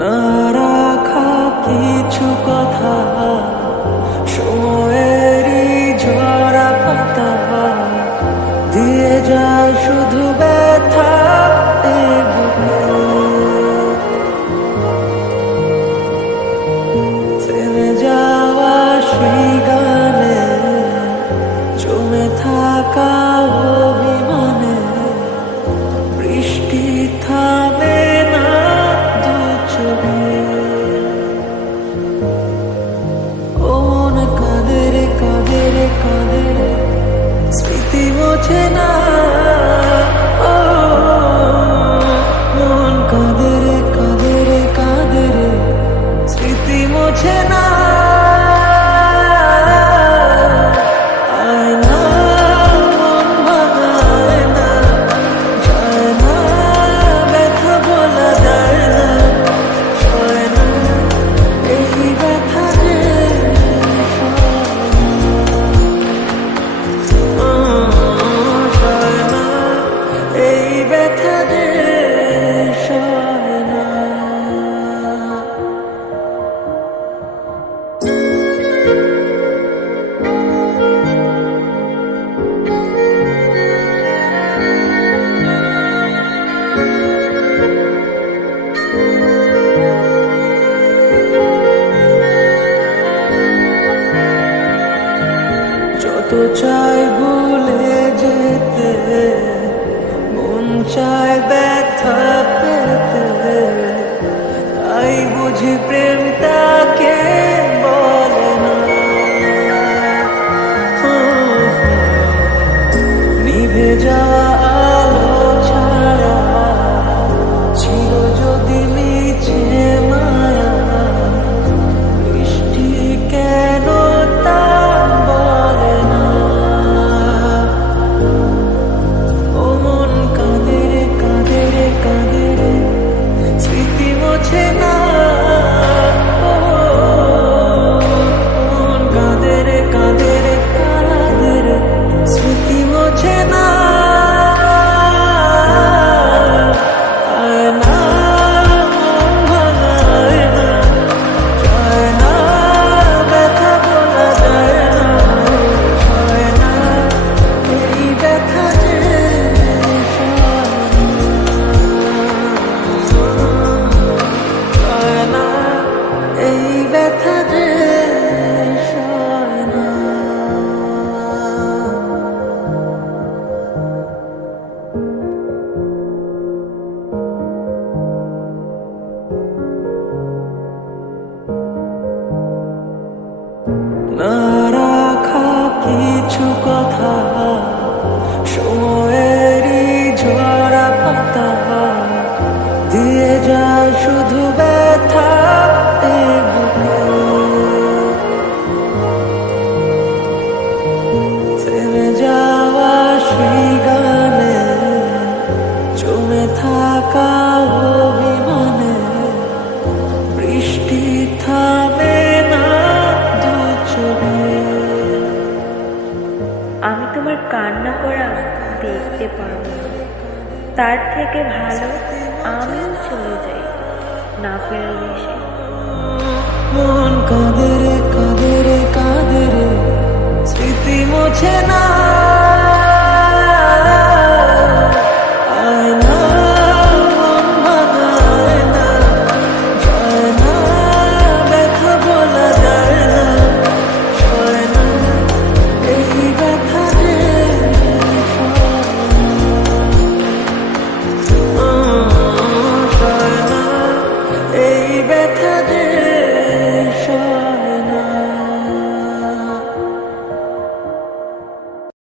না রাখা কিছু কথা, সময়েরই ঝরা পাতা দিয়ে যায় শুধু ব্যথা এই বুকে। থেমে যাওয়া সেই গানে, জমে থাকা অভিমানে, বৃষ্টি থামে না দু চোখে। ও মন কাঁদে রে কাঁদে রে কাঁদে রে, স্মৃতি মোছে না। ও মন কাঁদে রে কাঁদে রে কাঁদে রে, স্মৃতি মোছে না। যত চাই ভুলে যেতে, মন চায় ব্যথা পেতে, তাই বুঝি প্রেম তাকে বলে না। নিভে যাওয়া আলো ছায়া ছিল যদি মিছে মায়া, বৃষ্টি কেন তা বলে না। ও মন কাঁদে রে কাঁদে রে কাঁদে রে, স্মৃতি মোছে না। ও মন কাঁদে রে কাঁদে রে কাঁদে রে, স্মৃতি মোছে না। না রাখা কিছু কথা, সময়েরই ঝরা পাতা দিয়ে যায় শুধু ব্যথা এই বুকে। থেমে যাওয়া সেই গানে, জমে থাকা অভিমানে, বৃষ্টি থামে না দু চোখে। আমি তোমার কান্না করা দেখতে পারবো না, তার থেকে ভালো আমিও চলে যাই না ফেরার দেশে। মন কাঁদে রে কাঁদে রে কাঁদে রে, স্মৃতি মোছে না।